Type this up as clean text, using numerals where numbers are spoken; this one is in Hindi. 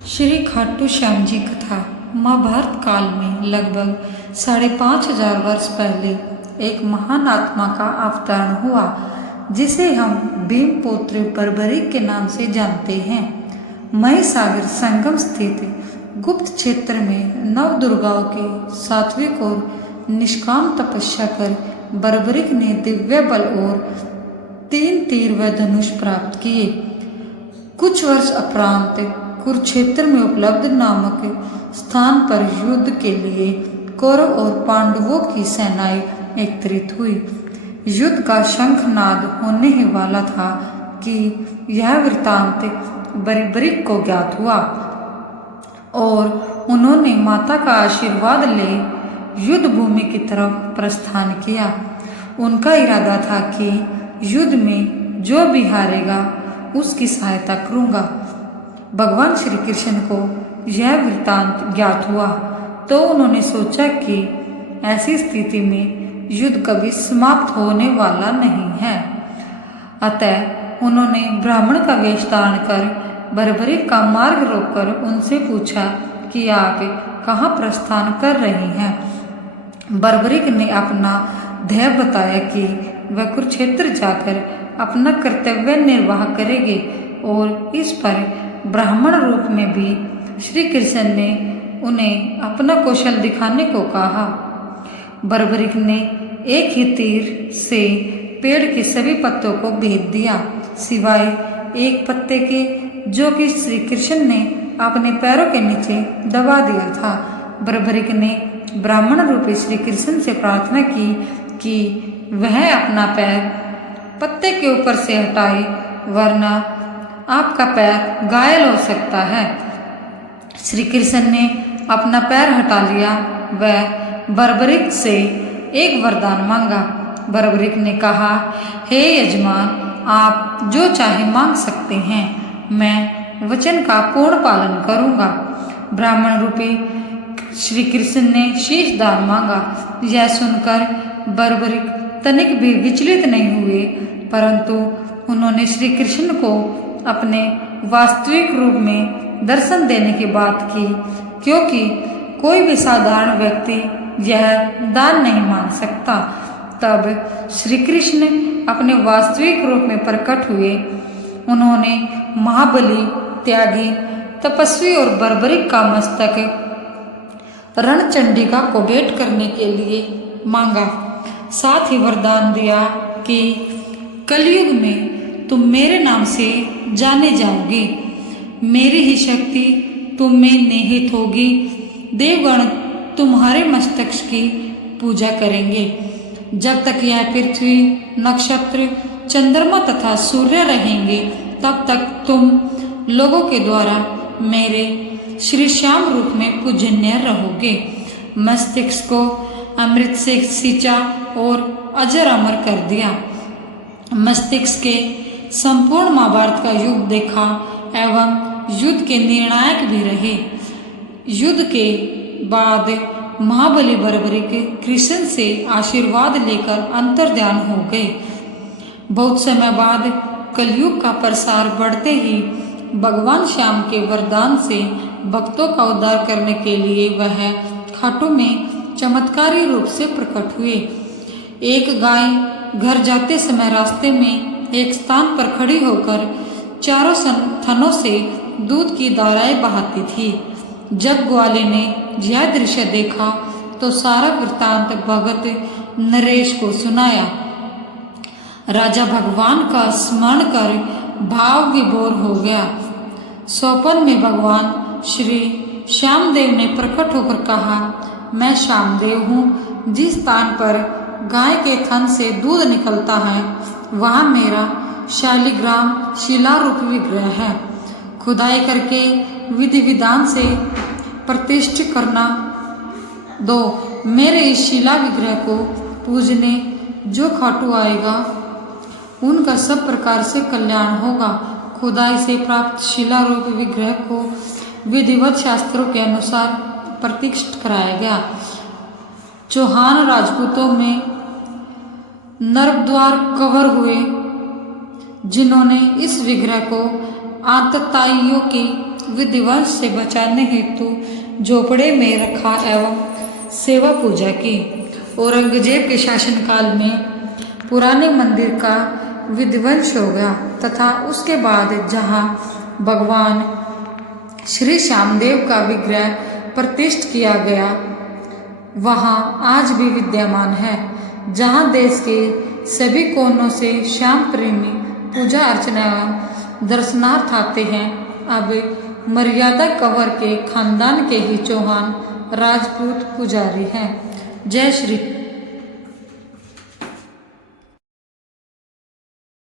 श्री खाटू श्याम जी कथा महाभारत काल में लगभग 5,500 वर्ष पहले एक महान आत्मा का अवतरण हुआ, जिसे हम भीमपुत्र बर्बरिक के नाम से जानते हैं। महासागर संगम स्थित गुप्त क्षेत्र में नव दुर्गाओं के सात्विक और निष्काम तपस्या कर बर्बरिक ने दिव्य बल और 3 तीर व धनुष प्राप्त किए। कुछ वर्ष अपरांत कुरुक्षेत्र में उपलब्ध नामक स्थान पर युद्ध के लिए कौरव और पांडवों की सेनाएं एकत्रित हुई। युद्ध का शंखनाद होने ही वाला था कि यह वृत्तांत बर्बरिक को ज्ञात हुआ और उन्होंने माता का आशीर्वाद ले युद्ध भूमि की तरफ प्रस्थान किया। उनका इरादा था कि युद्ध में जो भी हारेगा उसकी सहायता करूंगा। भगवान श्री कृष्ण को यह वृत्तांत ज्ञात हुआ तो उन्होंने सोचा कि ऐसी स्थिति में युद्ध कभी समाप्त होने वाला नहीं है। अतः उन्होंने ब्राह्मण का वेश धारण कर बर्बरिक का मार्ग रोककर उनसे पूछा कि आप कहाँ प्रस्थान कर रहे हैं। बर्बरिक ने अपना ध्येय बताया कि वह कुरुक्षेत्र जाकर अपना कर्तव्य निर्वाह करेंगे और इस पर ब्राह्मण रूप में भी श्री कृष्ण ने उन्हें अपना कौशल दिखाने को कहा। बर्बरिक ने एक ही तीर से पेड़ के सभी पत्तों को भेद दिया, सिवाय एक पत्ते के जो कि श्री कृष्ण ने अपने पैरों के नीचे दबा दिया था। बर्बरिक ने ब्राह्मण रूपी श्री कृष्ण से प्रार्थना की कि वह अपना पैर पत्ते के ऊपर से हटाए, वरना आपका पैर घायल हो सकता है। श्री कृष्ण ने अपना पैर हटा लिया। वह बर्बरिक से एक वरदान मांगा। बर्बरिक ने कहा, हे यजमान, आप जो चाहे मांग सकते हैं, मैं वचन का पूर्ण पालन करूंगा। ब्राह्मण रूपी श्री कृष्ण ने शीश दान मांगा। यह सुनकर बर्बरिक तनिक भी विचलित नहीं हुए, परंतु उन्होंने श्री कृष्ण को अपने वास्तविक रूप में दर्शन देने की बात की, क्योंकि कोई भी साधारण व्यक्ति यह दान नहीं मांग सकता। तब श्री कृष्ण अपने वास्तविक रूप में प्रकट हुए। उन्होंने महाबली, त्यागी, तपस्वी और बर्बरिक का मस्तक रणचंडिका को भेंट करने के लिए मांगा। साथ ही वरदान दिया कि कलयुग में तुम मेरे नाम से जाने जाओगे, मेरी ही शक्ति तुम में निहित होगी। देवगण तुम्हारे मस्तक की पूजा करेंगे। जब तक यह पृथ्वी, नक्षत्र, चंद्रमा तथा सूर्य रहेंगे, तब तक तुम लोगों के द्वारा मेरे श्री श्याम रूप में पूजनीय रहोगे। मस्तिष्क को अमृत से सींचा और अजर अमर कर दिया। मस्तिष्क के संपूर्ण महाभारत का युग देखा एवं युद्ध के निर्णायक भी रहे। युद्ध के बाद महाबली बर्बरिक कृष्ण से आशीर्वाद लेकर अंतर्ध्यान हो गए। बहुत समय बाद कलयुग का प्रसार बढ़ते ही भगवान श्याम के वरदान से भक्तों का उद्धार करने के लिए वह खाटू में चमत्कारी रूप से प्रकट हुए। एक गाय घर जाते समय रास्ते में एक स्थान पर खड़ी होकर चारों थनों से दूध की धाराएं बहाती थी। जब ग्वाले ने यह दृश्य देखा तो सारा वृत्तांत भगत नरेश को सुनाया। राजा भगवान का स्मरण कर भाव विभोर हो गया। स्वप्न में भगवान श्री श्यामदेव ने प्रकट होकर कहा, मैं श्यामदेव हूँ। जिस स्थान पर गाय के थन से दूध निकलता है वहाँ मेरा शालिग्राम शिला रूप विग्रह है। खुदाई करके विधि विधान से प्रतिष्ठित करना दो। मेरे इस शिला विग्रह को पूजने जो खाटू आएगा उनका सब प्रकार से कल्याण होगा। खुदाई से प्राप्त शिला रूप विग्रह को विधिवत शास्त्रों के अनुसार प्रतिष्ठित कराया गया। चौहान राजपूतों में नर्मद्वार कवर हुए, जिन्होंने इस विग्रह को आतताइयों की विधिवंश से बचाने हेतु झोपड़े में रखा एवं सेवा पूजा की। औरंगजेब के शासनकाल में पुराने मंदिर का विध्वंस हो गया तथा उसके बाद जहाँ भगवान श्री श्यामदेव का विग्रह प्रतिष्ठित किया गया वहाँ आज भी विद्यमान है। जहाँ देश के सभी कोनों से श्याम प्रेमी पूजा अर्चना एवं दर्शनार्थ आते हैं। अब मर्यादा कंवर के खानदान के ही चौहान राजपूत पुजारी हैं। जय श्री